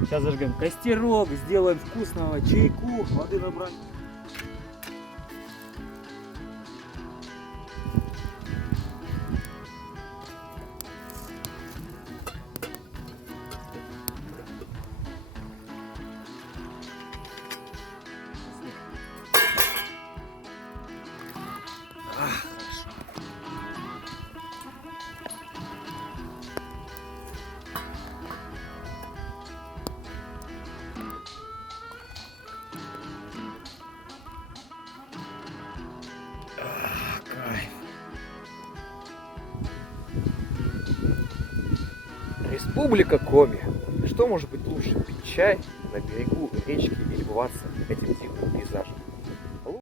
Сейчас зажгем костерок, сделаем вкусного чайку, воды набрать. Республика Коми. Что может быть лучше пить чай на берегу речки и любоваться этим дивным пейзажем?